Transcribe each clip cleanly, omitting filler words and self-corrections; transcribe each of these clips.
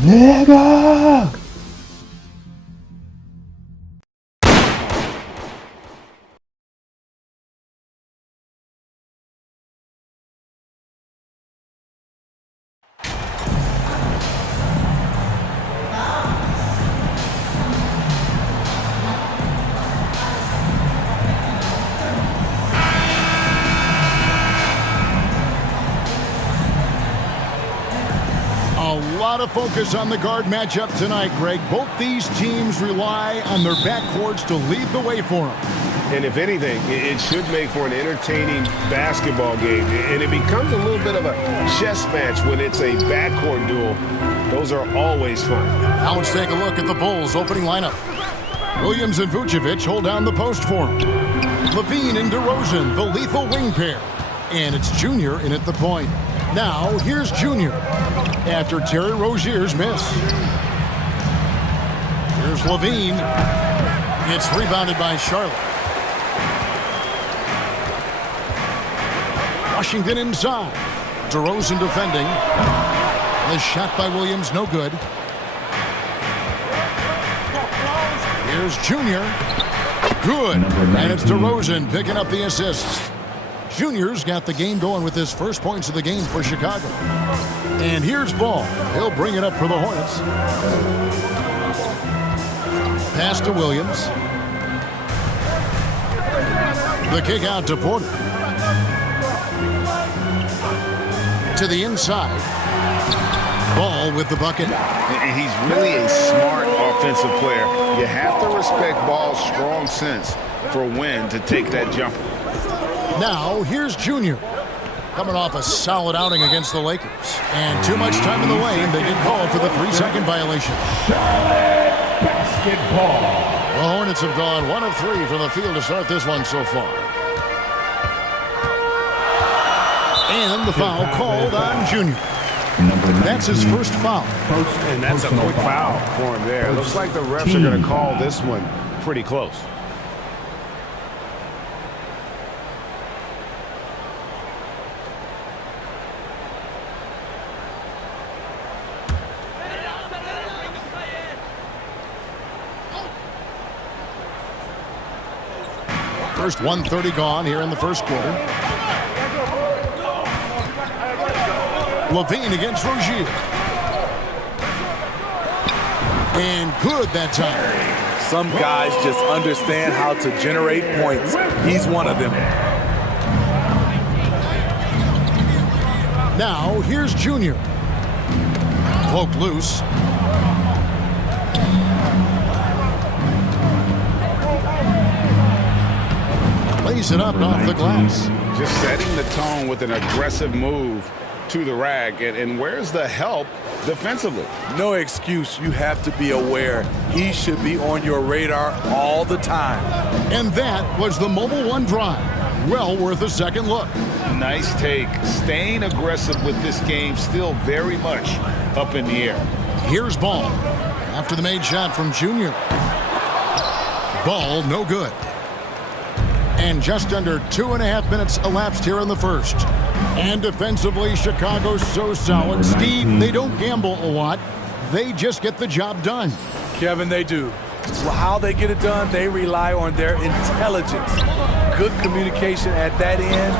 Nigga! A lot of focus on the guard matchup tonight, Greg. Both these teams rely on their backcourts to lead the way for them. And if anything, it should make for an entertaining basketball game. And it becomes a little bit of a chess match when it's a backcourt duel. Those are always fun. Now let's take a look at the Bulls' opening lineup. Williams and Vucevic hold down the post for him. Levine and DeRozan, the lethal wing pair. And it's Junior in at the point. Now, here's Junior after Terry Rozier's miss. Here's Levine. It's rebounded by Charlotte. Washington inside. DeRozan defending. The shot by Williams, no good. Here's Junior. Good. And it's DeRozan picking up the assists. Junior's got the game going with his first points of the game for Chicago. And here's Ball. He'll bring it up for the Hornets. Pass to Williams. The kick out to Porter. To the inside. Ball with the bucket. And he's really a smart offensive player. You have to respect Ball's strong sense for when to take that jumper. Now, here's Junior. Coming off a solid outing against the Lakers. And too much time in the lane. They get called for the 3-second violation. Basketball. The Hornets have gone 1 of 3 from the field to start this one so far. And the foul called on Junior. That's his first foul. And that's a quick foul for him there. Looks like the refs are going to call this one pretty close. First 1:30 gone here in the first quarter. Levine against Rozier. And good that time. Some guys just understand how to generate points. He's one of them. Now, here's Junior. Poked loose. Lays it up off the glass. Just setting the tone with an aggressive move to the rack. And where's the help defensively? No excuse. You have to be aware. He should be on your radar all the time. And that was the Mobile One drive. Well worth a second look. Nice take. Staying aggressive with this game, still very much up in the air. Here's Ball. After the made shot from Junior. Ball, no good. And just under 2.5 minutes elapsed here in the first. And defensively, Chicago's so solid. Steve, they don't gamble a lot. They just get the job done. Kevin, they do. Well, how they get it done, they rely on their intelligence. Good communication at that end.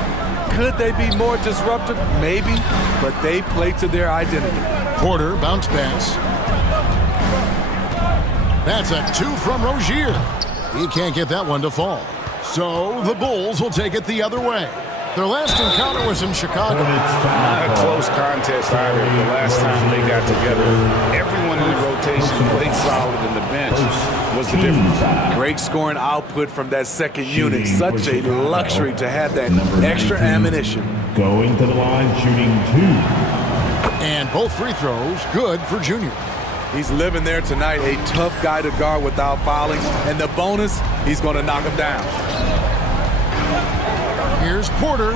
Could they be more disruptive? Maybe, but they play to their identity. Porter, bounce pass. That's a 2 from Rozier. He can't get that one to fall. So the Bulls will take it the other way. Their last encounter was in Chicago. Not a close contest either. The last time they got together, everyone in the rotation played solid, and the bench was the difference. Great scoring output from that second unit. Such a luxury to have that extra ammunition. Going to the line, shooting 2. And both free throws good for Junior. He's living there tonight, a tough guy to guard without fouling. And the bonus, he's going to knock him down. Here's Porter.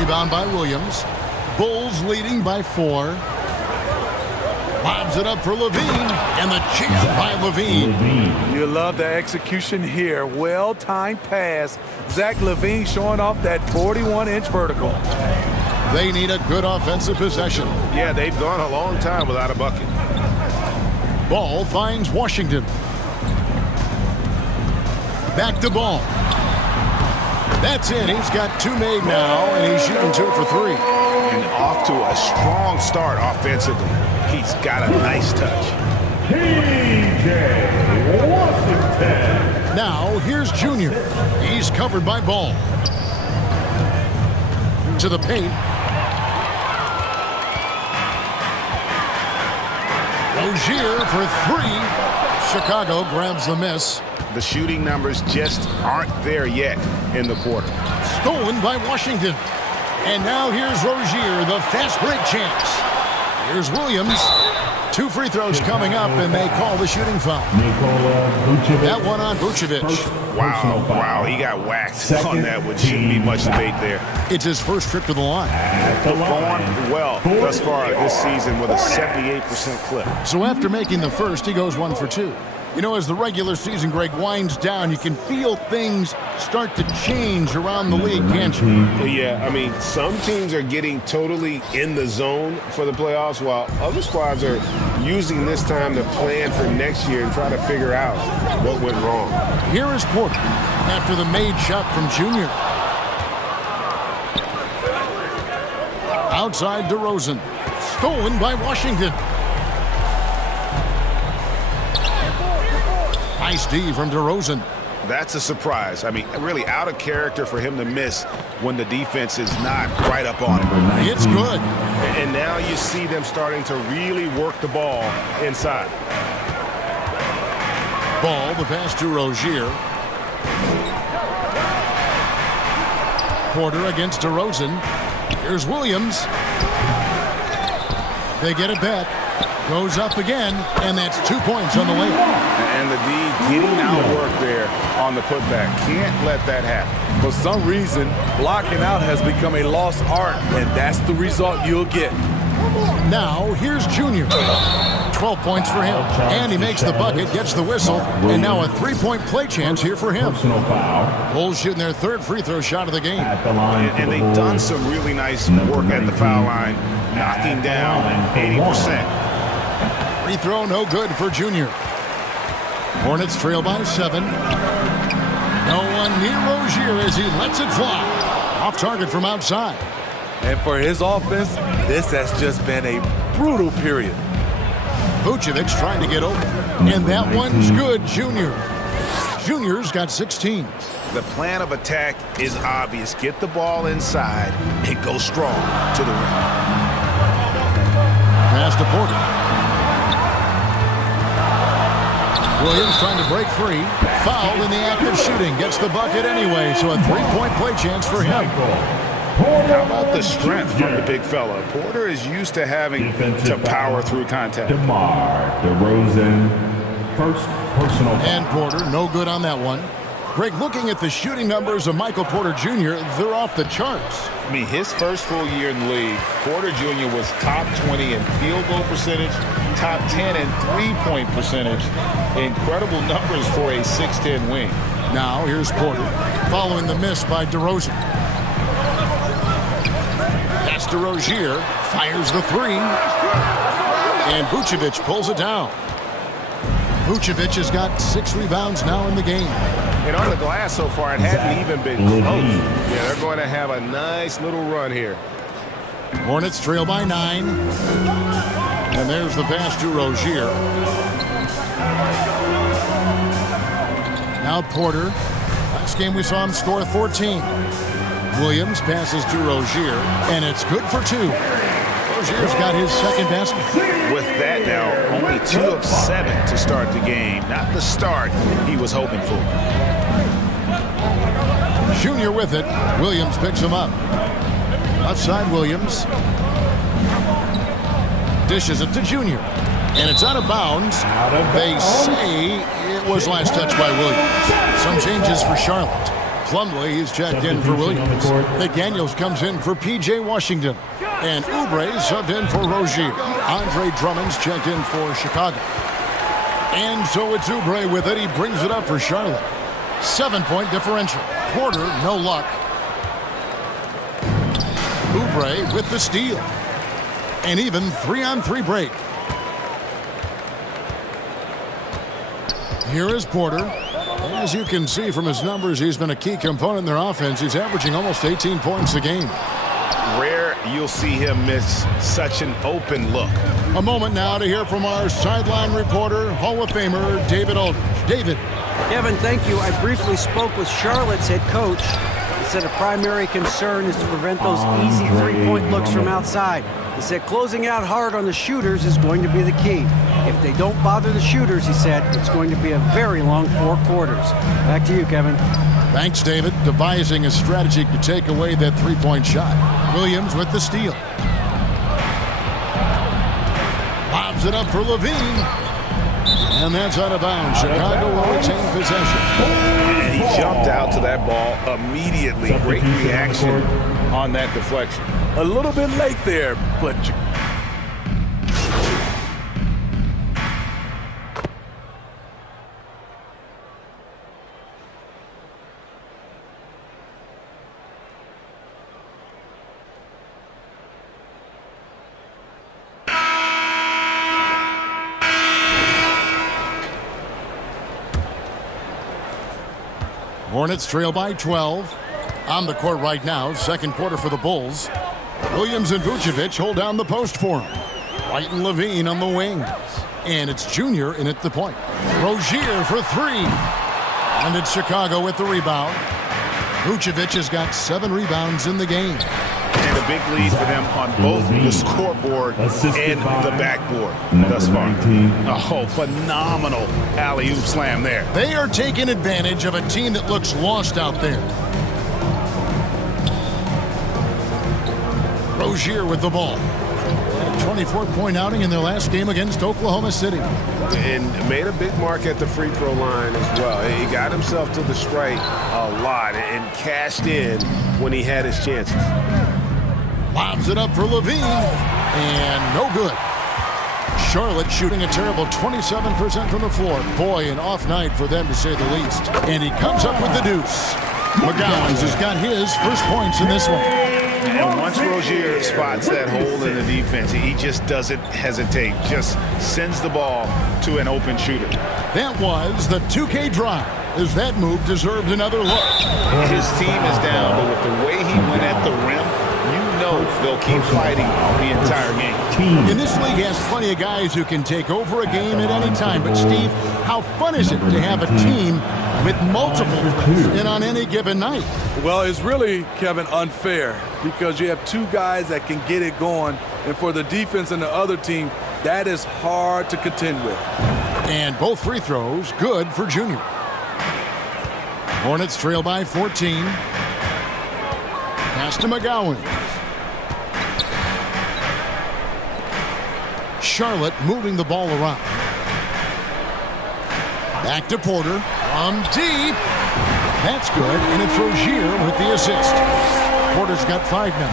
Rebound by Williams. Bulls leading by 4. Lobs it up for Levine. And the jam by Levine. You love the execution here. Well-timed pass. Zach LaVine showing off that 41-inch vertical. They need a good offensive possession. Yeah, they've gone a long time without a bucket. Ball finds Washington. Back to Ball. That's it. He's got 2 made now, and he's shooting 2 for 3. And off to a strong start offensively. He's got a nice touch. P.J. Washington. Now, here's Junior. He's covered by Ball. To the paint. Rozier for 3. Chicago grabs the miss. The shooting numbers just aren't there yet in the quarter. Stolen by Washington. And now here's Rozier, the fast break chance. Here's Williams. 2 free throws coming up, and they call the shooting foul. That one on Vucevic. Wow, he got whacked on that, which shouldn't be much debate there. It's his first trip to the line. Performed well thus far this season with a 78% clip. So after making the first, he goes 1 for 2. You know, as the regular season, Greg, winds down, you can feel things start to change around the league, can't you? Yeah, I mean, some teams are getting totally in the zone for the playoffs, while other squads are using this time to plan for next year and try to figure out what went wrong. Here is Porter after the made shot from Junior. Outside DeRozan. Stolen by Washington. Nice D from DeRozan. That's a surprise. I mean, really out of character for him to miss when the defense is not right up on him. It's good. And now you see them starting to really work the ball inside. Ball, the pass to Rozier. Porter against DeRozan. Here's Williams. They get it back. Goes up again, and that's 2 points on the layup. And the D getting outwork there on the putback. Can't let that happen. For some reason, blocking out has become a lost art, and that's the result you'll get. Now, here's Junior. 12 points for him. And he makes the bucket, gets the whistle, and now a 3-point play chance here for him. Bulls shooting their 3rd free throw shot of the game. And they've done some really nice work at the foul line, knocking down 80%. Free throw no good for Junior. Hornets trail by 7. No one near Rozier as he lets it fly. Off target from outside. And for his offense, this has just been a brutal period. Vucevic trying to get open. And that one's good, Junior. Junior's got 16. The plan of attack is obvious. Get the ball inside and go strong to the rim. Pass to Porter. Williams trying to break free. Foul in the act of shooting. Gets the bucket anyway, so a 3-point play chance for him. How about the strength from the big fella? Porter is used to having to power through contact. DeMar DeRozan, first personal foul. And Porter, no good on that one. Greg, looking at the shooting numbers of Michael Porter Jr., they're off the charts. I mean, his first full year in the league, Porter Jr. was top 20 in field goal percentage, top 10 in three-point percentage. Incredible numbers for a 6'10 wing. Now, here's Porter, following the miss by DeRozan. That's DeRozier, fires the 3. And Vucevic pulls it down. Vucevic has got 6 rebounds now in the game. And on the glass so far, it hadn't even been close. Yeah, they're going to have a nice little run here. Hornets trail by 9. And there's the pass to Rozier. Now Porter. Last game we saw him score 14. Williams passes to Rozier, and it's good for 2. Rozier's got his 2nd basket. With that now, only 2 of 7 to start the game. Not the start he was hoping for. Junior with it. Williams picks him up. Left side Williams. Dishes it to Junior. And it's out of bounds. They say it was last touched by Williams. Some changes for Charlotte. Plumlee is checked in for Williams. McDaniels comes in for P.J. Washington. And Oubre subbed in for Rozier. Andre Drummond's checked in for Chicago. And so it's Oubre with it. He brings it up for Charlotte. 7-point differential. Porter, no luck. Oubre with the steal. An even 3-on-3 break. Here is Porter. As you can see from his numbers, he's been a key component in their offense. He's averaging almost 18 points a game. Rare you'll see him miss such an open look. A moment now to hear from our sideline reporter, Hall of Famer David Aldridge. David. Kevin, thank you. I briefly spoke with Charlotte's head coach. He said a primary concern is to prevent those easy three-point looks from outside. He said closing out hard on the shooters is going to be the key. If they don't bother the shooters, he said, it's going to be a very long 4 quarters. Back to you, Kevin. Thanks, David. Devising a strategy to take away that three-point shot. Williams with the steal. Lobs it up for Levine. And that's out of bounds. Chicago will retain possession. And he jumped out to that ball immediately. Great reaction on that deflection. A little bit late there, but Hornets trail by 12. On the court right now, second quarter for the Bulls. Williams and Vucevic hold down the post for him. White and Levine on the wings. And it's Junior in at the point. Rozier for 3. And it's Chicago with the rebound. Vucevic has got 7 rebounds in the game. And a big lead for them on both the scoreboard and the backboard thus far. Oh, phenomenal alley-oop slam there. They are taking advantage of a team that looks lost out there. Rozier with the ball. A 24-point outing in their last game against Oklahoma City. And made a big mark at the free throw line as well. He got himself to the strike a lot and cashed in when he had his chances. Lobs it up for Levine. And no good. Charlotte shooting a terrible 27% from the floor. Boy, an off night for them to say the least. And he comes up with the deuce. McGowan's has got his first points in this one. And once Rozier spots that hole in the defense, he just doesn't hesitate. Just sends the ball to an open shooter. That was the 2K drive, as that move deserved another look. His team is down, but with the way he went at the rim, you know they'll keep fighting the entire game. In this league has plenty of guys who can take over a game at any time. But, Steve, how fun is it to have a team with multiple threats in on any given night? well, it's really, Kevin, unfair because you have 2 guys that can get it going, and for the defense and the other team, that is hard to contend with. And both free throws good for Junior. Hornets trail by 14. Pass to McGowan. Charlotte moving the ball around. Back to Porter. From deep. That's good, and it's Rozier with the assist. Porter's got 5 now.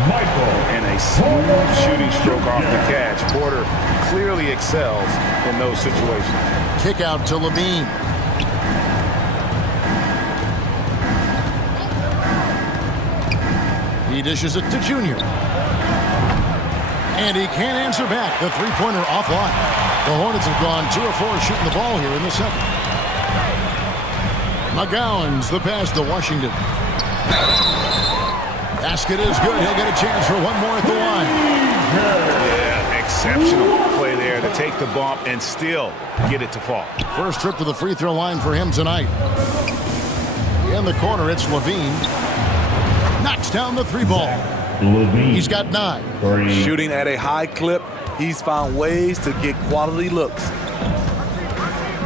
And a smooth shooting stroke off the catch. Porter clearly excels in those situations. Kick out to Levine. He dishes it to Junior. And he can't answer back. The three-pointer offline. The Hornets have gone 2 of 4 shooting the ball here in the second. McGowan's the pass to Washington. Basket is good. He'll get a chance for one more at the line. Yeah, exceptional play there to take the bump and still get it to fall. First trip to the free throw line for him tonight. In the corner, it's Levine. Knocks down the 3 ball. He's got 9. Shooting at a high clip, he's found ways to get quality looks.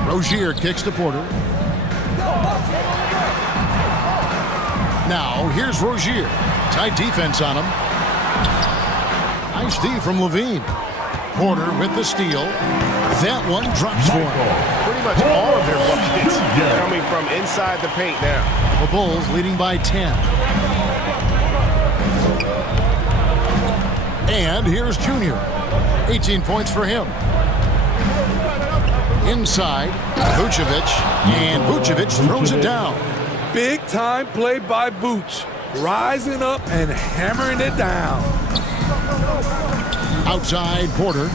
Rozier kicks to Porter. Now, here's Rozier. Tight defense on him. Nice D from Levine. Porter with the steal. That one drops for him. Pretty much all of their buckets coming from inside the paint now. The Bulls leading by 10. And here's Junior. 18 points for him. Inside, Vucevic. And Vucevic throws it down. Big time play by Vooch. rising up and hammering it down. Outside Porter.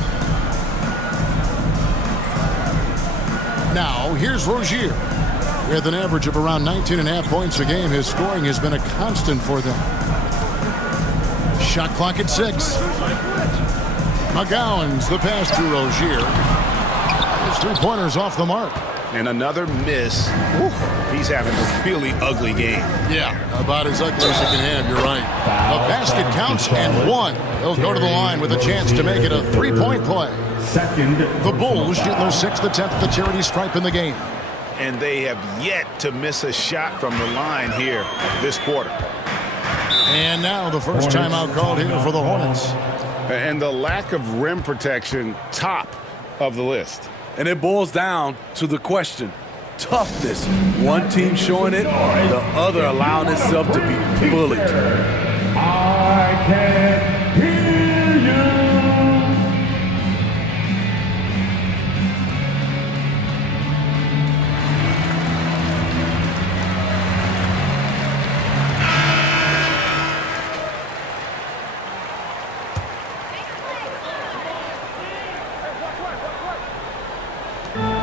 Now, here's Rozier. With an average of around 19.5 points a game, his scoring has been a constant for them. Shot clock at 6. McGowan's the pass to Rozier. His three-pointers off the mark. And another miss. Whew, he's having a really ugly game. Yeah, about as ugly as you can have, you're right. The basket counts and 1. He'll go to the line with a chance to make it a three-point play. The Bulls shooting their 6th attempt at the charity stripe in the game. And they have yet to miss a shot from the line here this quarter. And now the first timeout called here for the Hornets. And the lack of rim protection, top of the list. And it boils down to the question, toughness. One team showing it, the other allowing itself to be bullied. I can't hear you.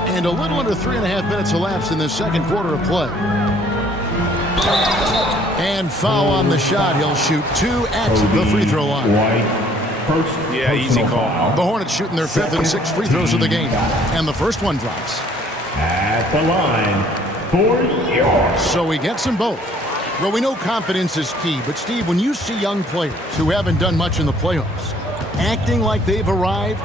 And a little under 3.5 minutes elapsed in the second quarter of play. And foul on the shot. He'll shoot 2 at the free throw line. Yeah, easy call. The Hornets shooting their 5th and 6th free throws of the game. And the first one drops. At the line for yours. So he gets them both. Well, we know confidence is key, but Steve, when you see young players who haven't done much in the playoffs acting like they've arrived,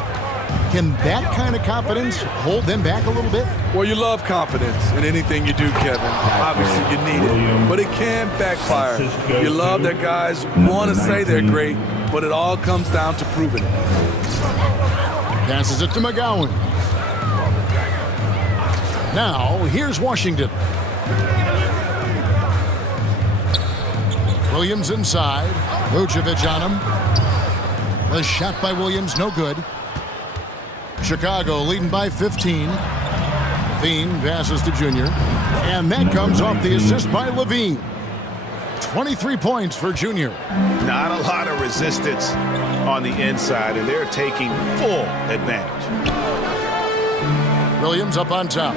can that kind of confidence hold them back a little bit? Well, you love confidence in anything you do, Kevin. Obviously, you need it, but it can backfire. You love that guys want to say they're great, but it all comes down to proving it. Passes it to McGowan. Now, here's Washington. Williams inside. Vucevic on him. The shot by Williams, no good. Chicago leading by 15. Levine passes to Junior. And that comes off the assist by Levine. 23 points for Junior. Not a lot of resistance on the inside, and they're taking full advantage. Williams up on top.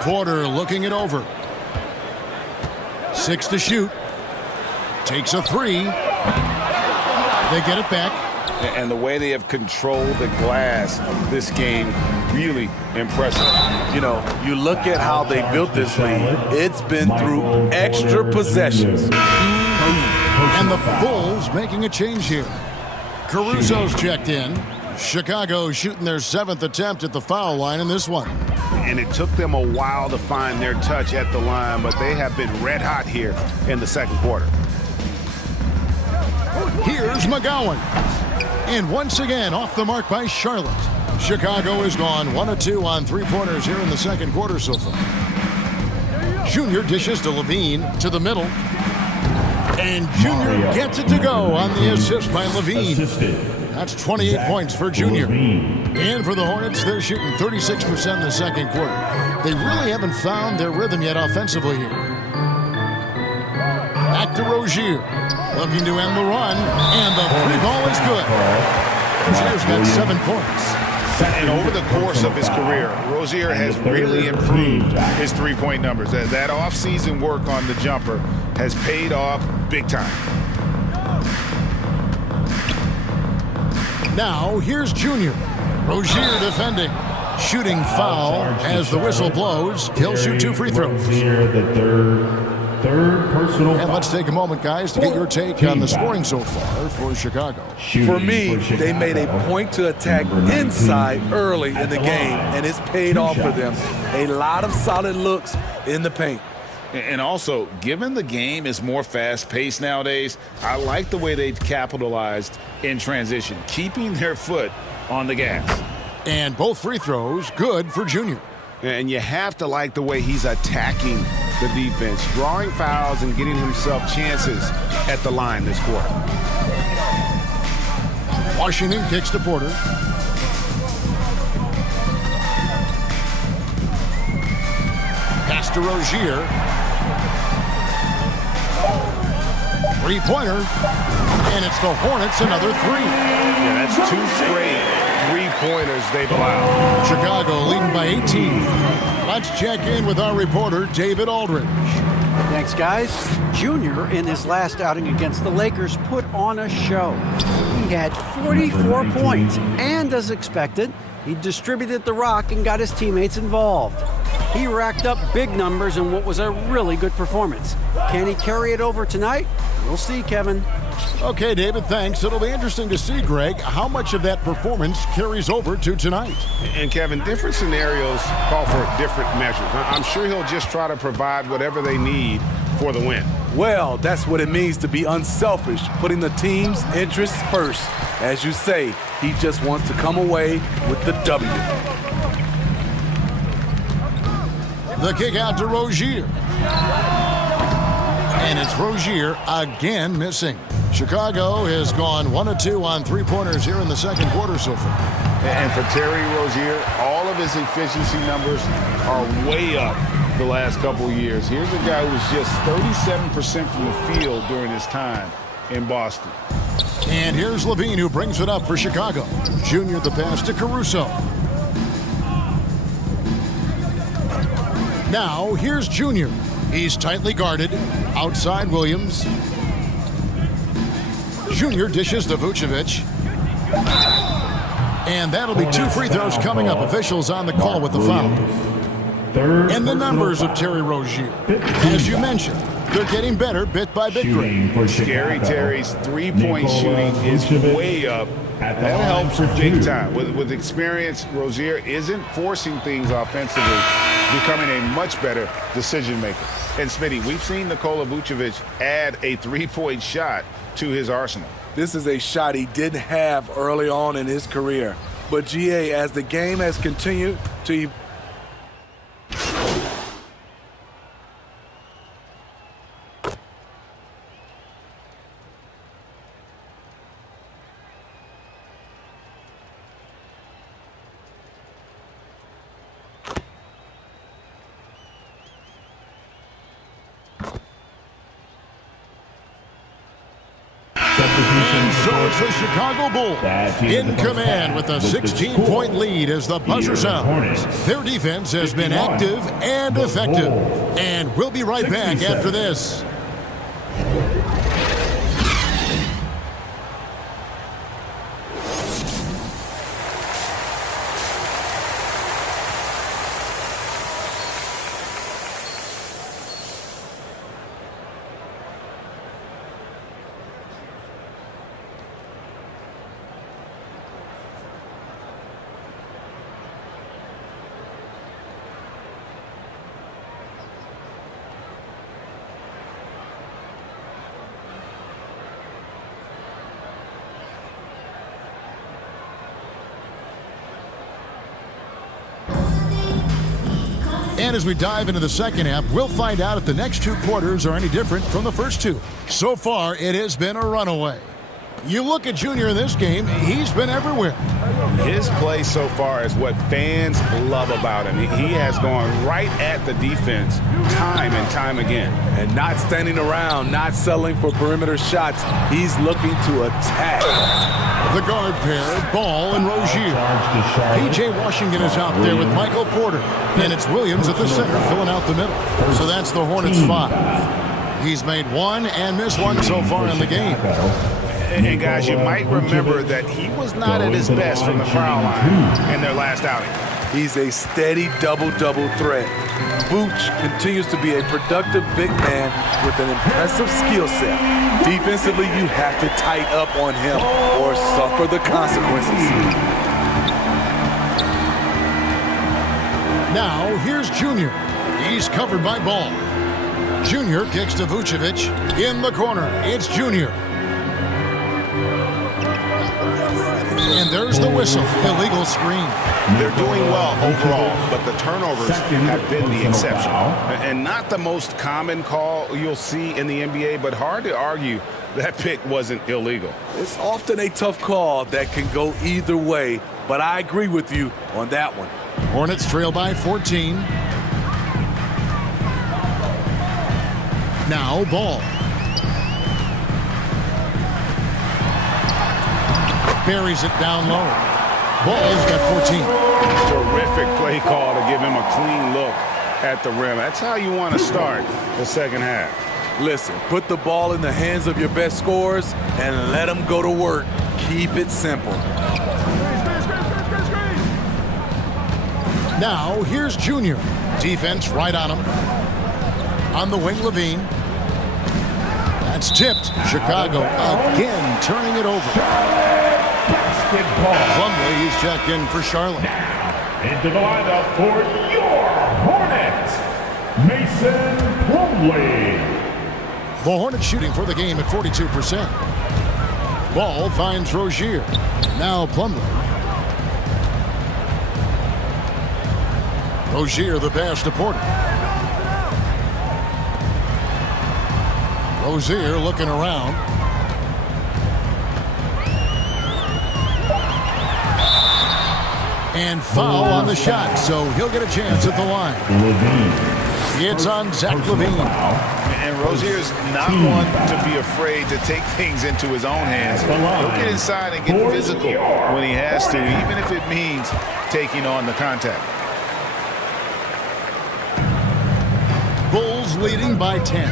Porter looking it over. 6 to shoot. Takes a 3. They get it back. And the way they have controlled the glass this game, really impressive. You know, you look at how they built this lead. It's been through extra possessions. And the Bulls making a change here. Caruso's checked in. Chicago shooting their 7th attempt at the foul line in this one. And it took them a while to find their touch at the line, but they have been red hot here in the second quarter. Here's McGowan. And once again, off the mark by Charlotte. Chicago has gone 1 of 2 on three-pointers here in the second quarter so far. Junior dishes to Levine to the middle. And Junior gets it to go on the assist by Levine. That's 28 points for Junior. And for the Hornets, they're shooting 36% in the second quarter. They really haven't found their rhythm yet offensively here. Back to Rozier. Looking to end the run, and the three ball is good. Rozier's got 7 points. And over the course of his career, Rozier has really improved his three-point numbers. That off-season work on the jumper has paid off big time. Now, here's Junior. Rozier defending. Shooting foul as the whistle blows. He'll shoot 2 free throws. Third personal And let's take a moment, guys, to get your take on the scoring so far for Chicago. For me, they made a point to attack inside early in the game, and it's paid off for them. A lot of solid looks in the paint. And also, given the game is more fast-paced nowadays, I like the way they've capitalized in transition, keeping their foot on the gas. And both free throws good for Junior. And you have to like the way he's attacking the defense, drawing fouls and getting himself chances at the line this quarter. Washington kicks to Porter. Pass to Rozier. Three-pointer. And it's the Hornets another three. Yeah, that's 2 straight three-pointers they've allowed. Chicago leading by 18. Let's check in with our reporter, David Aldridge. Thanks, guys. Junior, in his last outing against the Lakers, put on a show. He had 44 points, and as expected, he distributed the rock and got his teammates involved. He racked up big numbers in what was a really good performance. Can he carry it over tonight? We'll see, Kevin. Okay, David, thanks. It'll be interesting to see, Greg, how much of that performance carries over to tonight. And, Kevin, different scenarios call for different measures. I'm sure he'll just try to provide whatever they need for the win. Well, that's what it means to be unselfish, putting the team's interests first. As you say, he just wants to come away with the W. The kick out to Rozier. And it's Rozier again missing. Chicago has gone 1 of 2 on three-pointers here in the second quarter so far. And for Terry Rozier, all of his efficiency numbers are way up the last couple of years. Here's a guy who was just 37% from the field during his time in Boston. And here's Levine, who brings it up for Chicago. Junior the pass to Caruso. Now here's Junior. He's tightly guarded. Outside Williams. Junior dishes to Vucevic. And that'll be 2 free throws coming up. Officials on the call with the foul. And the numbers of Terry Rozier. As you mentioned, they're getting better bit by bit. Scary Terry's three-point shooting is way up. That helps big time. With experience, Rozier isn't forcing things offensively, becoming a much better decision maker. And Smitty, we've seen Nikola Vucevic add a three-point shot to his arsenal. This is a shot he didn't have early on in his career. But GA, as the game has continued to And so it's the Chicago Bulls in command with a 16-point lead as the buzzer sounds. Their defense has been active and effective. And we'll be right back after this. And as we dive into the second half, we'll find out if the next 2 quarters are any different from the first 2. So far, it has been a runaway. You look at Junior in this game, he's been everywhere. His play so far is what fans love about him. He has gone right at the defense time and time again. and not standing around, not settling for perimeter shots. He's looking to attack. The guard pair, Ball and Rozier. P.J. Washington is out there with Michael Porter. And it's Williams at the center filling out the middle. So that's the Hornets 5. He's made one and missed one so far in the game. And guys, you might remember that he was not at his best from the foul line in their last outing. He's a steady double-double threat. Vooch continues to be a productive big man with an impressive skill set. Defensively, you have to tighten up on him or suffer the consequences. Now, here's Junior. He's covered by Ball. Junior kicks to Vucevic. In the corner, it's Junior. And there's the whistle. Illegal screen. They're doing well overall, but the turnovers have been the exception. And not the most common call you'll see in the NBA, but hard to argue that pick wasn't illegal. It's often a tough call that can go either way, but I agree with you on that one. Hornets trail by 14. Now Ball. buries it down low. Ball's got 14. Terrific play call to give him a clean look at the rim. That's how you want to start the second half. Listen, put the ball in the hands of your best scorers and let them go to work. Keep it simple. Now, here's Junior. Defense right on him. On the wing, Levine. That's tipped. Chicago again turning it over. Basketball. Plumlee, he's checked in for Charlotte. Into the lineup for your Hornets, Mason Plumlee. The Hornets shooting for the game at 42%. Ball finds Rozier. Now Plumlee. Rozier the pass to Porter. Rozier looking around. And foul on the shot, so he'll get a chance at the line. It's on Zach Levine. And Rozier's not one to be afraid to take things into his own hands. He'll get inside and get physical when he has to, even if it means taking on the contact. Bulls leading by 10.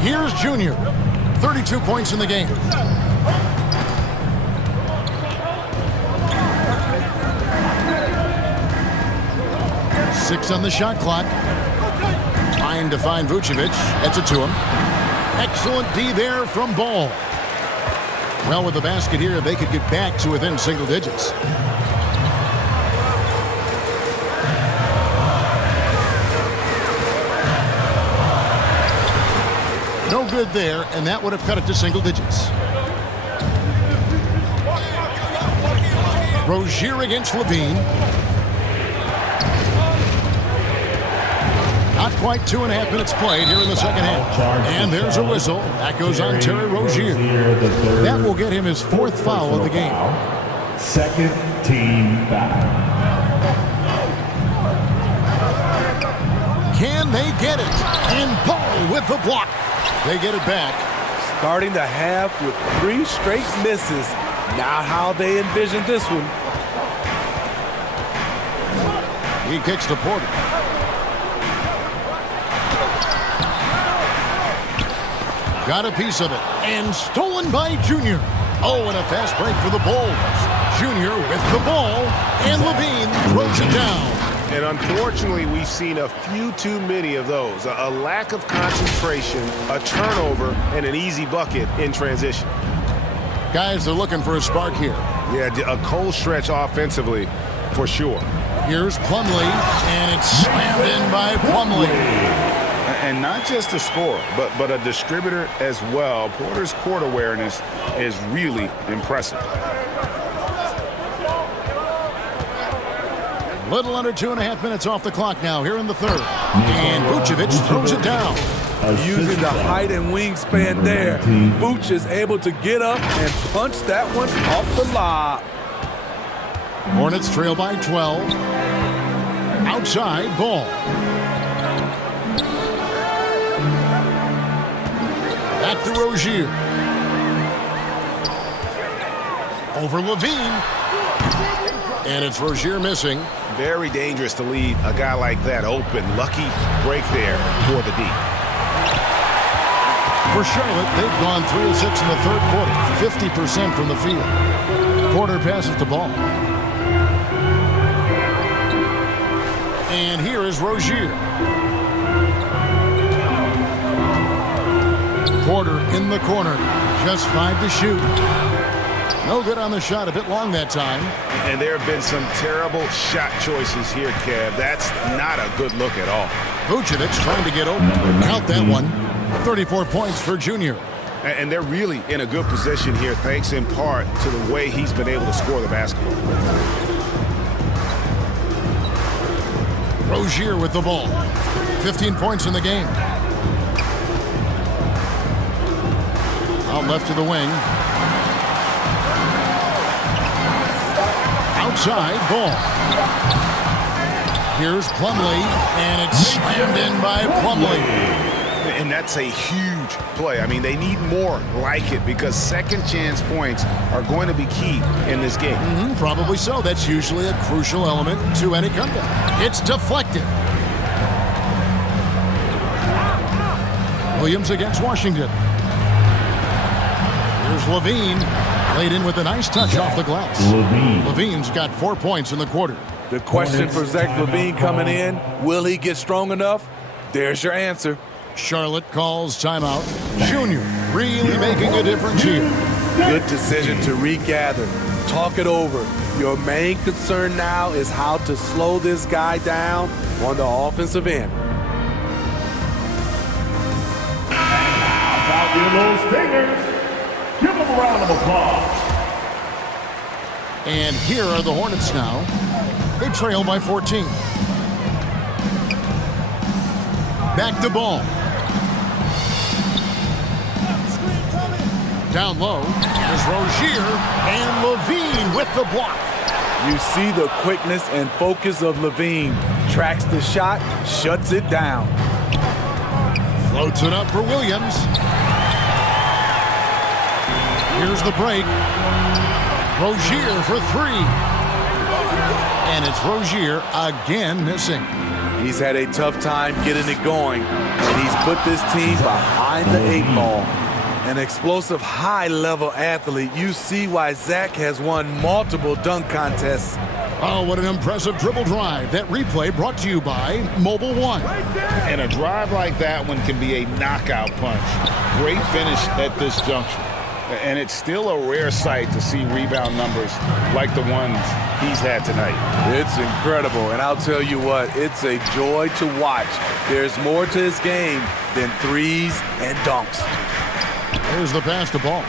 Here's Junior. 32 points in the game. Six on the shot clock. Trying to find Vucevic. Gets it to him. Excellent D there from Ball. Well, with the basket here, they could get back to within single digits. No good there, and that would have cut it to single digits. Rozier against Levine. Not quite 2.5 minutes played here in the second half. And there's a whistle. That goes on Terry Rozier. That will get him his fourth foul of the game. Second team foul. Can they get it? And Ball with the block. They get it back. Starting the half with 3 straight misses. Not how they envisioned this one. He kicks to Porter. Got a piece of it. And stolen by Junior. Oh, and a fast break for the Bulls. Junior with the ball. And Levine throws it down. And unfortunately, we've seen a few too many of those. A lack of concentration, a turnover, and an easy bucket in transition. Guys, they're looking for a spark here. Yeah, a cold stretch offensively, for sure. Here's Plumlee, and it's slammed in by Plumlee. And not just a scorer, but a distributor as well. Porter's court awareness is really impressive. Little under 2.5 minutes off the clock now here in the third. And Vucevic throws it down. Using the height and wingspan there, Vooch is able to get up and punch that one off the lob. Hornets trail by 12. Outside, Ball. Back to Rozier. Over Levine. And it's Rozier missing. Very dangerous to leave a guy like that open. Lucky break there for the D. For Charlotte, they've gone 3 of 6 in the third quarter, 50% from the field. Porter passes the ball. And here is Rozier. Porter in the corner, just 5 to shoot. No good on the shot, a bit long that time. And there have been some terrible shot choices here, Kev. That's not a good look at all. Vucevic trying to get open. Count that one. 34 points for Junior. And they're really in a good position here, thanks in part to the way he's been able to score the basketball. Rozier with the ball. 15 points in the game. Out left to the wing. Outside, Ball. Here's Plumlee, and it's slammed in by Plumlee. And that's a huge play. I mean, they need more like it because second chance points are going to be key in this game. Probably so. That's usually a crucial element to any comeback. It's deflected. Williams against Washington. Here's Levine. Laid in with a nice touch off the glass. Levine's got 4 points in the quarter. The question for Zach Levine coming in, will he get strong enough? There's your answer. Charlotte calls timeout. Junior really making a difference here. Good decision to regather. Talk it over. Your main concern now is how to slow this guy down on the offensive end. About you little stingers. Give them a round of applause. And here are the Hornets now. They trail by 14. Back to ball. Down low is Rozier and Levine with the block. You see the quickness and focus of Levine. Tracks the shot, shuts it down. Floats it up for Williams. Here's the break. Rozier for three. And it's Rozier again missing. He's had a tough time getting it going, and he's put this team behind the 8 ball. An explosive, high-level athlete. You see why Zach has won multiple dunk contests. Oh, what an impressive dribble drive. That replay brought to you by Mobile One. And a drive like that one can be a knockout punch. Great finish at this juncture. And it's still a rare sight to see rebound numbers like the ones he's had tonight. It's incredible, and I'll tell you what, it's a joy to watch. There's more to his game than threes and dunks. There's the pass to ball.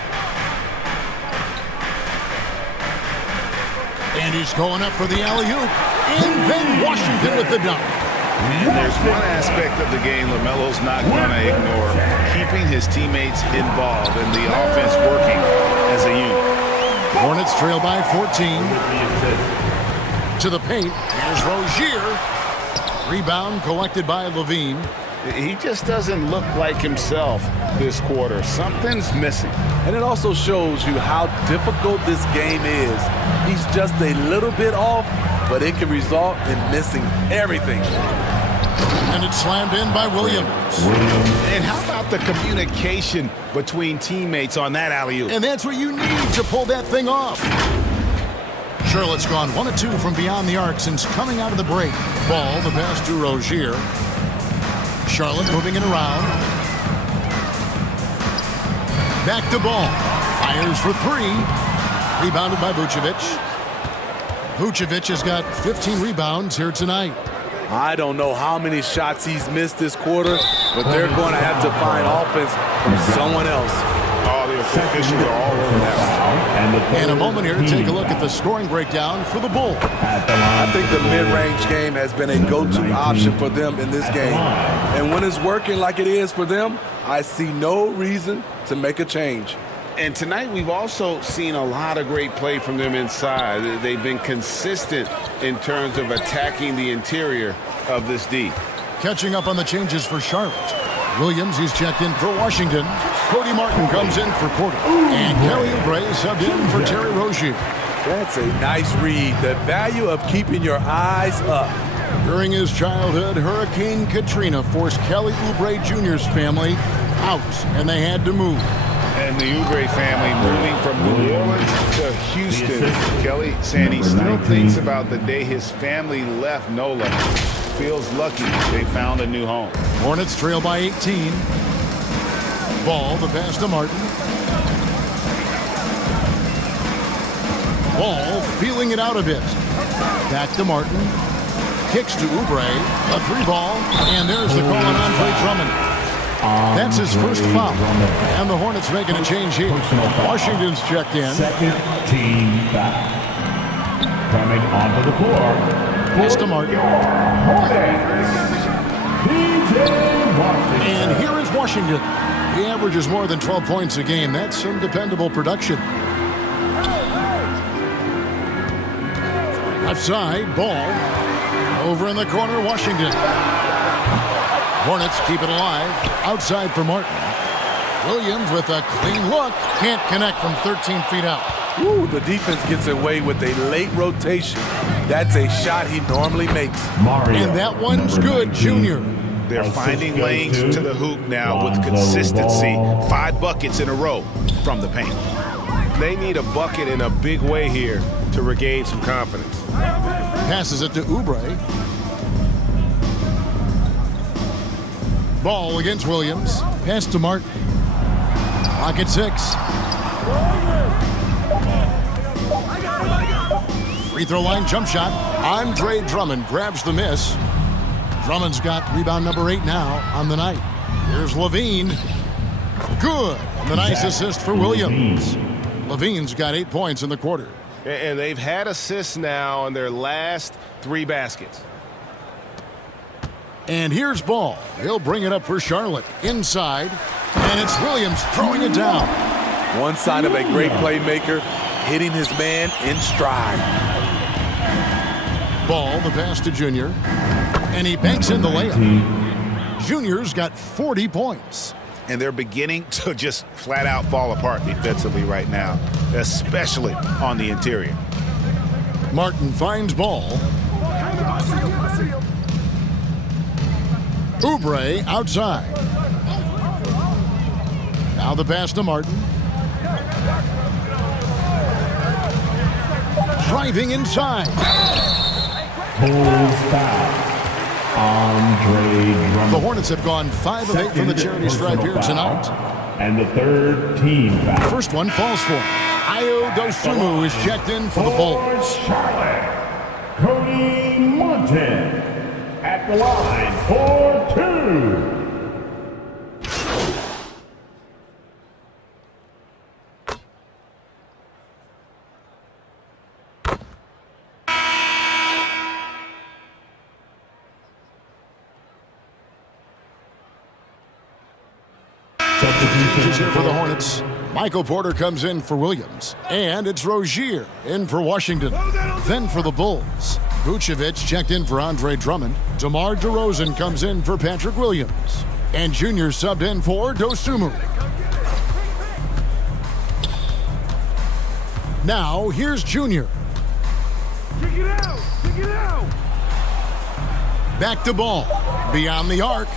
And he's going up for the alley-oop. And then Washington with the dunk. And there's one aspect of the game LaMelo's not going to ignore, keeping his teammates involved and the offense working as a unit. Hornets trail by 14. To the paint. Here's Rozier. Rebound collected by Levine. He just doesn't look like himself this quarter. Something's missing. And it also shows you how difficult this game is. He's just a little bit off, but it can result in missing everything. And it's slammed in by Williams. And how about the communication between teammates on that alley-oop? And that's what you need to pull that thing off. Charlotte's gone 1 of 2 from beyond the arc since coming out of the break. Ball, the pass to Rozier. Charlotte moving it around. Back to ball. Fires for 3. Rebounded by Vucevic. Vucevic has got 15 rebounds here tonight. I don't know how many shots he's missed this quarter, but they're going to have to find offense from someone else. Oh, the officials are all over that. And a moment here to take a look at the scoring breakdown for the Bulls. I think the mid-range game has been a go-to option for them in this game. And when it's working like it is for them, I see no reason to make a change. And tonight we've also seen a lot of great play from them inside. They've been consistent in terms of attacking the interior of this D. Catching up on the changes for Charlotte. Williams, he's checked in for Washington. Cody Martin comes in for Porter. And Kelly Oubre subbed in for Terry Rozier. That's a nice read. The value of keeping your eyes up. During his childhood, Hurricane Katrina forced Kelly Oubre Jr.'s family out, and they had to move. And the Oubre family moving from New Orleans to Houston. Kelly saying he still thinks about the day his family left NOLA. Feels lucky they found a new home. Hornets trail by 18. Ball, the pass to Martin. Ball feeling it out a bit. Back to Martin. Kicks to Oubre. A 3-ball. And there's the call on Andre Drummond. That's his first foul. And the Hornets making a change here. Washington's checked in. Second team back. Coming onto the floor. Pass to Martin. And here is Washington. He averages more than 12 points a game. That's some dependable production. Left side, ball. Over in the corner, Washington. Hornets keep it alive. Outside for Martin. Williams with a clean look. Can't connect from 13 feet out. Ooh, the defense gets away with a late rotation. That's a shot he normally makes. Mario, And that one's number good, 19. Junior. They're Assist finding goes lanes to the hoop now with Lonzo consistency. Ball. 5 buckets in a row from the paint. They need a bucket in a big way here to regain some confidence. Passes it to Oubre. Ball against Williams. Pass to Martin. Pocket 6. Free throw line jump shot. Andre Drummond grabs the miss. Drummond's got rebound number 8 now on the night. Here's Levine. Good. And the nice assist for Williams. Levine's got 8 points in the quarter. And they've had assists now on their last 3 baskets. And here's Ball. He'll bring it up for Charlotte. Inside. And it's Williams throwing it down. One sign of a great playmaker, hitting his man in stride. Ball, the pass to Junior. And he banks in the layup. Junior's got 40 points. And they're beginning to just flat out fall apart defensively right now, especially on the interior. Martin finds Ball. Oubre outside. Now the pass to Martin. Driving inside. Bulls foul. Andre Drummond. The Hornets have gone 5 of 8 from the charity stripe here tonight. And the third team foul. First one falls for him. Ayo Dosunmu is checked in for the Bulls. For Charlotte, Cody Martin at the line for 2. Substitutions here for the Hornets. Michael Porter comes in for Williams. And it's Rozier in for Washington. Then for the Bulls, Vucevic checked in for Andre Drummond. DeMar DeRozan comes in for Patrick Williams. And Junior subbed in for Dosunmu. Now, here's Junior. Back to Ball. Beyond the arc.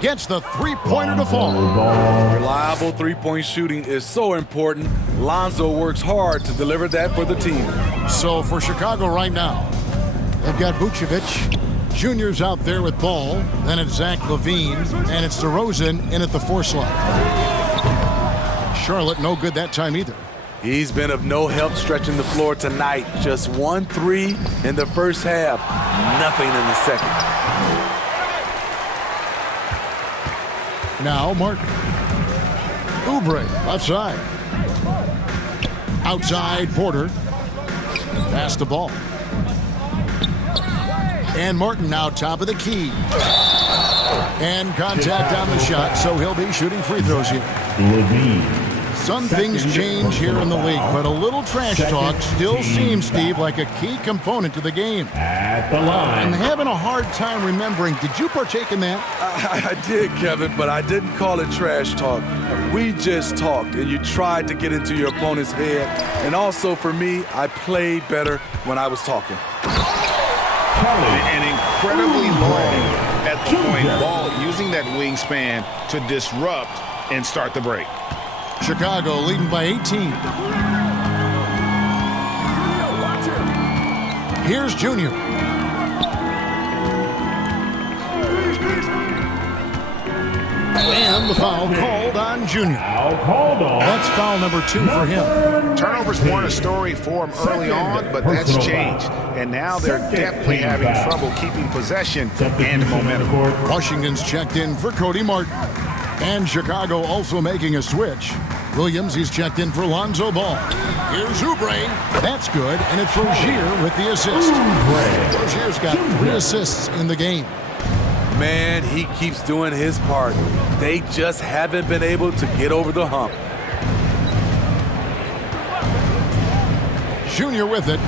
Gets the three-pointer to fall. Reliable three-point shooting is so important. Lonzo works hard to deliver that for the team. So for Chicago right now, they've got Vucevic. Junior's out there with Ball. Then it's Zach LaVine. And it's DeRozan in at the 4 slot. Charlotte no good that time either. He's been of no help stretching the floor tonight. Just 1 3 in the first half. Nothing in the second. Now Martin. Oubre outside. Outside Porter. Pass the ball. And Martin now top of the key. And contact on the shot, so he'll be shooting free throws here. Levine. Some things change here in the league, but a little trash talk still seems, Steve, like a key component to the game. At the I'm line. having a hard time remembering. Did you partake in that? I did, Kevin, but I didn't call it trash talk. We just talked, and you tried to get into your opponent's head. And also, for me, I played better when I was talking. And incredibly long at the point. Ball using that wingspan to disrupt and start the break. Chicago leading by 18. Here's Junior. And the foul called on Junior. Foul called on. That's foul number 2 for him. Turnovers weren't a story for him early on, but that's changed. And now they're definitely having trouble keeping possession and momentum. Washington's checked in for Cody Martin. And Chicago also making a switch. Williams, he's checked in for Lonzo Ball. Here's Oubre. That's good, and it's Rozier with the assist. Rozier's got 3 assists in the game. Man, he keeps doing his part. They just haven't been able to get over the hump. Junior with it.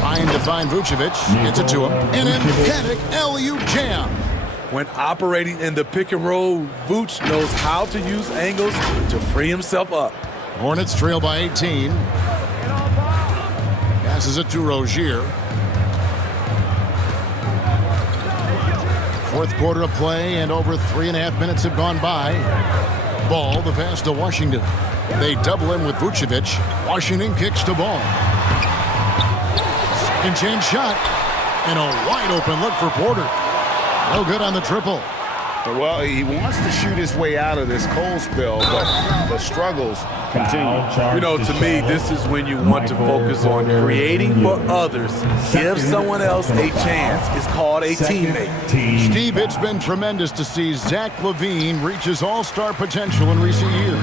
Trying to find Vucevic. Gets it to him. An emphatic LU jam. When operating in the pick and roll, Vooch knows how to use angles to free himself up. Hornets trail by 18. Passes it to Rozier. Fourth quarter of play, and over 3.5 minutes have gone by. Ball, the pass to Washington. They double him with Vucevic. Washington kicks to Ball. Second chance shot. And a wide open look for Porter. No good on the triple. Well, he wants to shoot his way out of this cold spell, but the struggles continue. You know, to me, this is when you want to focus on creating for others. Give someone else a chance. It's called a teammate. Steve, it's been tremendous to see Zach LaVine reach his all-star potential in recent years.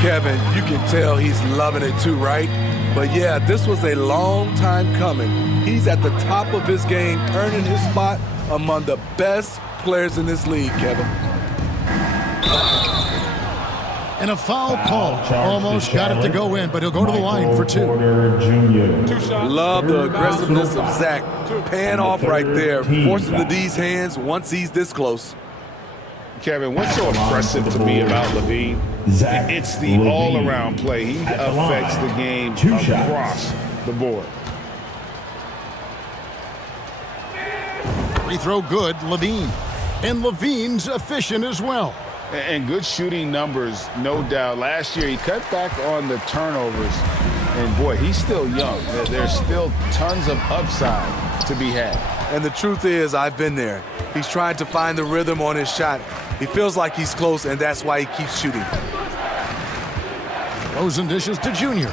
Kevin, you can tell he's loving it too, right? But yeah, this was a long time coming. He's at the top of his game, earning his spot among the best players in this league, Kevin. And a foul call. Almost got it to go in, but he'll go to the line for 2. Love the aggressiveness of Zach. Paying off right there, forcing the D's hands once he's this close. Kevin, what's so impressive to me about LaVine? It's the all-around play. He affects the game across the board. Free throw good, LaVine. And LaVine's efficient as well. And good shooting numbers, no doubt. Last year, he cut back on the turnovers. And, boy, he's still young. There's still tons of upside to be had. And the truth is, I've been there. He's trying to find the rhythm on his shot. He feels like he's close, and that's why he keeps shooting. Rosen dishes to Junior.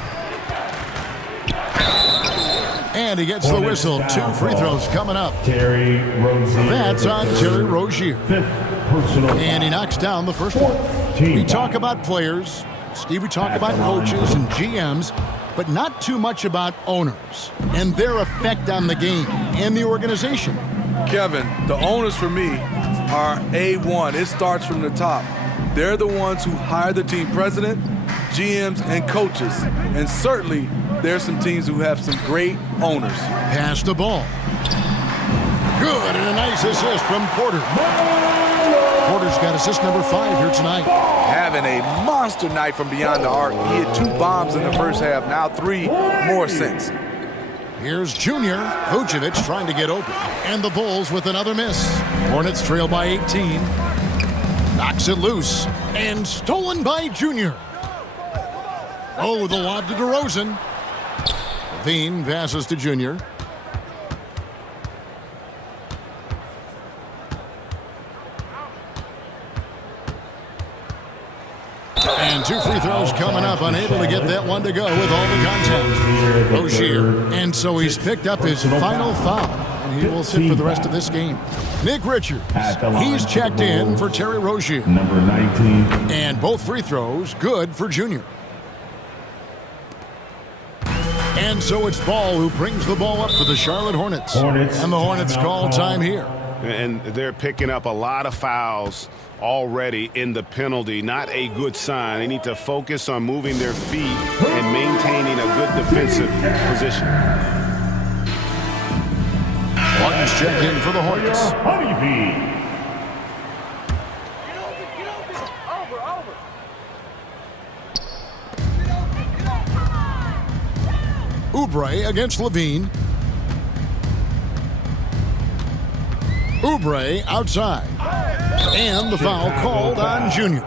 And he gets the whistle. 2 free throws coming up. Terry Rozier. That's on Terry Rozier. 5th personal. And he knocks down the first one. We talk about players. Steve, we talk about coaches and GMs, but not too much about owners and their effect on the game and the organization. Kevin, the owners for me are A1. It starts from the top. They're the ones who hire the team president, GMs, and coaches. And certainly, there's some teams who have some great owners. Pass the ball. Good, and a nice assist from Porter. Porter's got assist number 5 here tonight. Having a monster night from beyond the arc. He had 2 bombs in the first half, now 3 more since. Here's Junior. Vucevic trying to get open. And the Bulls with another miss. Hornets trail by 18. Knocks it loose. And stolen by Junior. Oh, the lob to DeRozan. LaVine passes to Junior. And 2 free throws coming up. Unable to get that one to go with all the contact. Rozier. And so he's picked up his final foul. And he will sit for the rest of this game. Nick Richards. He's checked in for Terry Rozier. Number 19. And both free throws good for Junior. And so it's Ball who brings the ball up for the Charlotte Hornets. And the Hornets call time here. And they're picking up a lot of fouls already in the penalty. Not a good sign. They need to focus on moving their feet and maintaining a good defensive position. Martin's checked in for the Hornets. Oubre against LaVine. Oubre outside. And the foul called on Junior.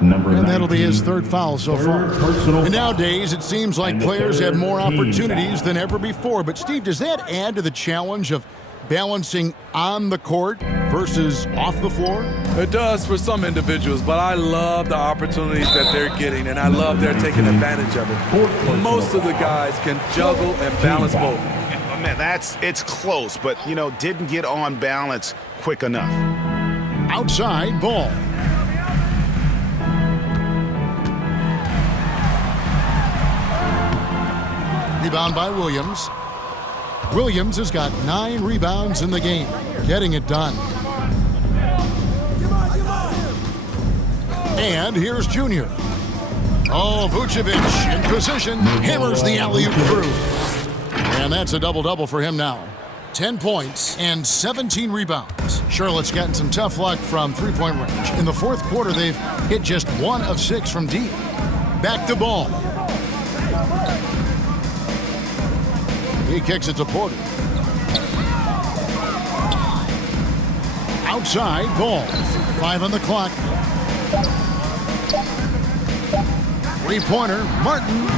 And that'll be his 3rd foul so far. And nowadays, it seems like players have more opportunities than ever before. But, Steve, does that add to the challenge of balancing on the court versus off the floor? It does for some individuals, but I love the opportunities that they're getting, and I love they're taking advantage of it. Most of the guys can juggle and balance both. Man, it's close, but, didn't get on balance quick enough. Outside Ball. Rebound by Williams. Williams has got 9 rebounds in the game, getting it done. And here's Junior. Oh, Vucevic in position, hammers the alley-oop through. And that's a double-double for him now. 10 points and 17 rebounds. Charlotte's gotten some tough luck from three-point range. In the fourth quarter, they've hit just 1 of 6 from deep. Back to Ball. He kicks it to Porter. Outside, Ball. 5 on the clock. Three-pointer, Martin.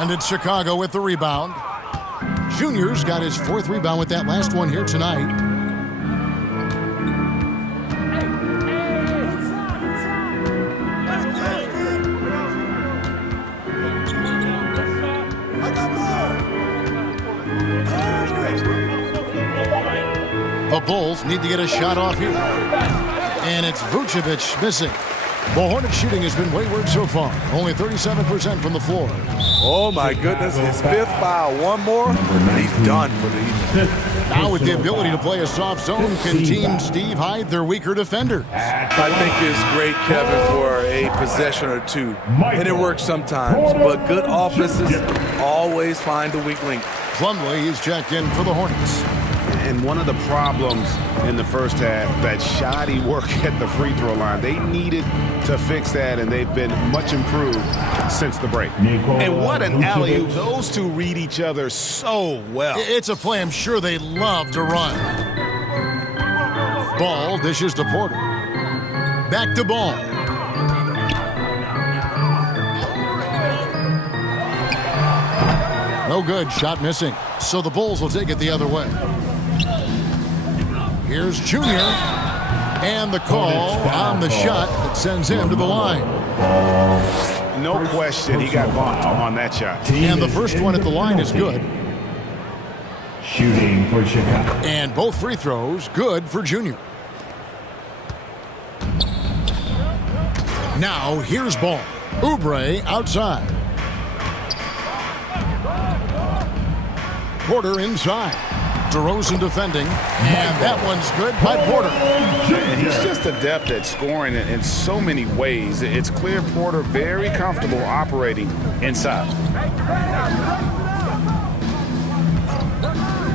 And it's Chicago with the rebound. Junior's got his 4th rebound with that last one here tonight. The Bulls need to get a shot off here. And it's Vucevic missing. The Hornets shooting has been wayward so far. Only 37% from the floor. Oh, my goodness. His 5th foul. One more, and he's done for the evening. Now with the ability to play a soft zone, can Team Steve hide their weaker defenders? I think it's great, Kevin, for a possession or two. And it works sometimes, but good offenses always find the weak link. Plumlee is checked in for the Hornets. And one of the problems in the first half, that shoddy work at the free throw line. They needed to fix that, and they've been much improved since the break. And what an alley-oop. Those two read each other so well. It's a play I'm sure they love to run. Ball dishes to Porter. Back to Ball. No good, shot missing. So the Bulls will take it the other way. Here's Junior, and the call on the shot that sends him to the line. No question, he got bumped on that shot. And the first one at the line is good. Shooting for Chicago. And both free throws good for Junior. Now here's Ball. Oubre outside. Porter inside. DeRozan defending, and that one's good by Porter. And he's just adept at scoring in so many ways. It's clear Porter very comfortable operating inside.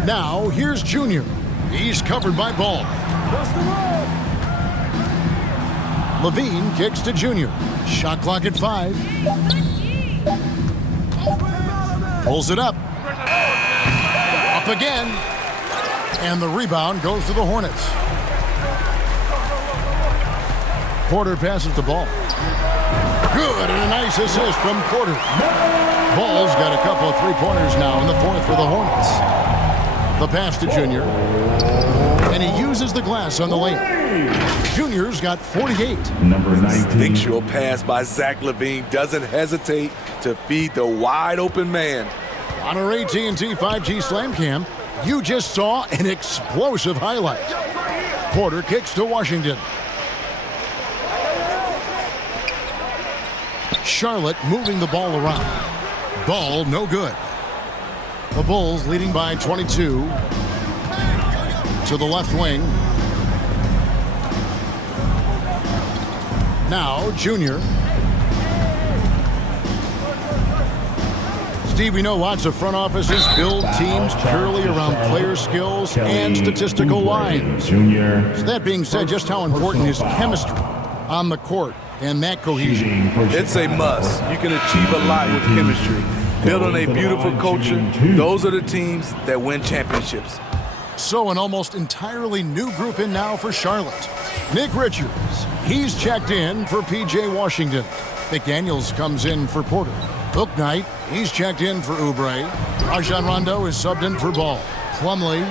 Now here's Junior. He's covered by Ball. Levine kicks to Junior. Shot clock at 5. Pulls it up. Up again. And the rebound goes to the Hornets. Porter passes the ball. Good, and a nice assist from Porter. Ball's got a couple of three-pointers now in the 4th for the Hornets. The pass to Junior. And he uses the glass on the layup. Junior's got 48. Number 19. Instinctual pass by Zach LaVine doesn't hesitate to feed the wide-open man. On our AT&T 5G Slam Cam, you just saw an explosive highlight. Porter kicks to Washington. Charlotte moving the ball around. Ball no good. The Bulls leading by 22. To the left wing. Now Junior. Steve, we know lots of front offices build teams purely around player skills and statistical lines. Junior. So that being said, just how important is chemistry on the court and that cohesion? It's a must. You can achieve a lot with chemistry. Build on a beautiful culture. Those are the teams that win championships. So an almost entirely new group in now for Charlotte. Nick Richards, he's checked in for P.J. Washington. McDaniels comes in for Porter. Book Knight, he's checked in for Oubre. Rajon Rondo is subbed in for Ball. Plumlee,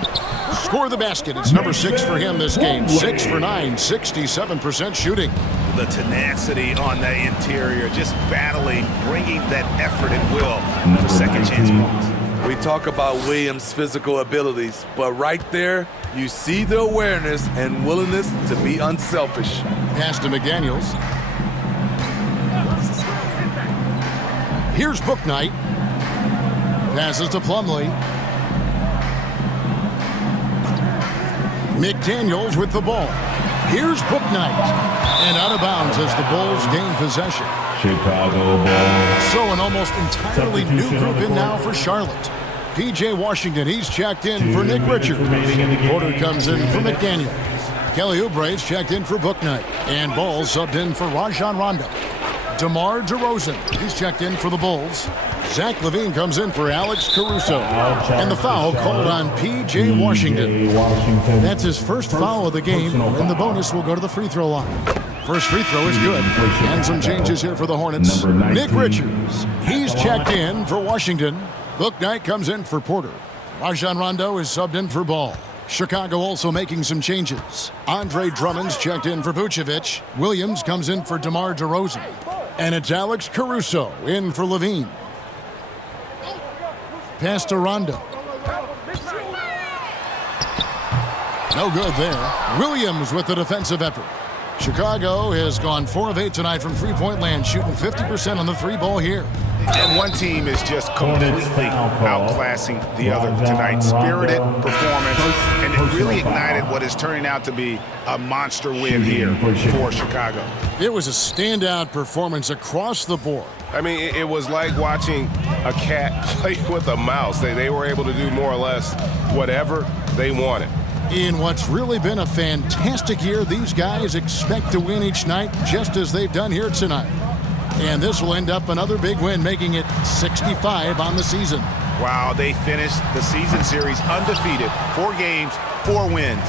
score the basket. It's number 6 for him this game. 6 for 9, 67% shooting. The tenacity on the interior, just battling, bringing that effort and will for second chance points. We talk about Williams' physical abilities, but right there, you see the awareness and willingness to be unselfish. Pass to McDaniels. Here's Book Knight. Passes to Plumlee. McDaniels with the ball. Here's Book Knight. And out of bounds as the Bulls gain possession. Chicago ball. So an almost entirely new group in now for Charlotte. P.J. Washington, he's checked in for Nick Richards. Porter comes in for McDaniel. Kelly Oubre's checked in for Bouknight. And Ball subbed in for Rajon Rondo. DeMar DeRozan, he's checked in for the Bulls. Zach LaVine comes in for Alex Caruso. And the foul called on P.J. Washington. That's his first foul of the game, and the bonus will go to the free throw line. First free throw is good. And some changes here for the Hornets. Nick Richards, he's checked in for Washington. Bouknight comes in for Porter. Rajon Rondo is subbed in for Ball. Chicago also making some changes. Andre Drummond's checked in for Vucevic. Williams comes in for DeMar DeRozan. And it's Alex Caruso in for LaVine. Pass to Rondo. No good there. Williams with the defensive effort. Chicago has gone 4 of 8 tonight from three-point land, shooting 50% on the three ball here. And one team is just completely outclassing the other tonight. Spirited performance, and it really ignited what is turning out to be a monster win here for Chicago. It was a standout performance across the board. I mean, it was like watching a cat play with a mouse. They were able to do more or less whatever they wanted. In what's really been a fantastic year, these guys expect to win each night just as they've done here tonight. And this will end up another big win, making it 65 on the season. Wow, they finished the season series undefeated. 4 games, 4 wins,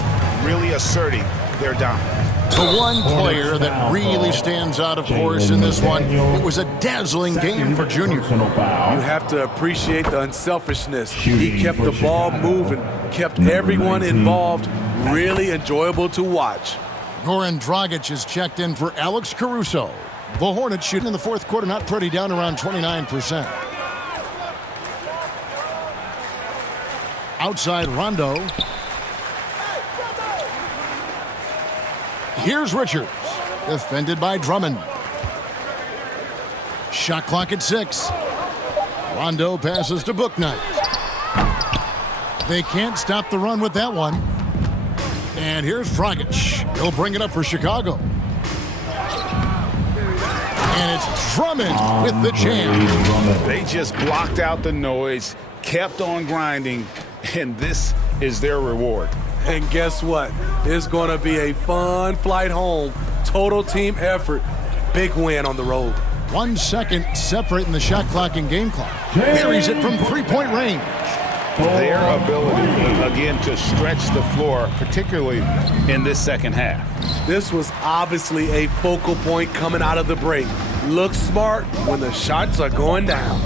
really asserting their dominance. The one player that really stands out, of course, in this one, it was a dazzling game for Junior. You have to appreciate the unselfishness. He kept the ball moving, kept everyone involved, really enjoyable to watch. Goran Dragic is checked in for Alex Caruso. The Hornets shooting in the fourth quarter, not pretty, down around 29%. Outside Rondo. Here's Richards, defended by Drummond. Shot clock at 6. Rondo passes to Bouknight. They can't stop the run with that one. And here's Dragic. He'll bring it up for Chicago. And it's Drummond with the jam. They just blocked out the noise, kept on grinding, and this is their reward. And guess what? It's going to be a fun flight home. Total team effort. Big win on the road. 1 second separating the shot clock and game clock. Buries it from three-point range. Their ability, again, to stretch the floor, particularly in this second half. This was obviously a focal point coming out of the break. Look smart when the shots are going down.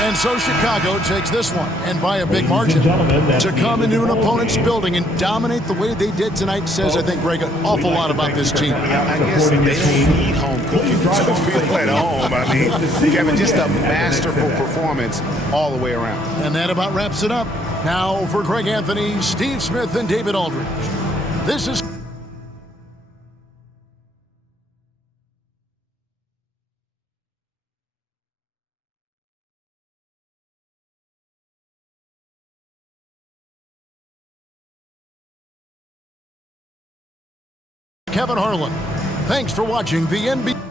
And so Chicago takes this one, and by a big margin. To come into an opponent's building and dominate the way they did tonight says, I think, Greg, an awful lot about this team. I guess they don't need home cooking to feel at home. I mean, Kevin, just a masterful performance all the way around. And that about wraps it up. Now for Greg Anthony, Steve Smith, and David Aldridge. This is Kevin Harlan. Thanks for watching the NBA.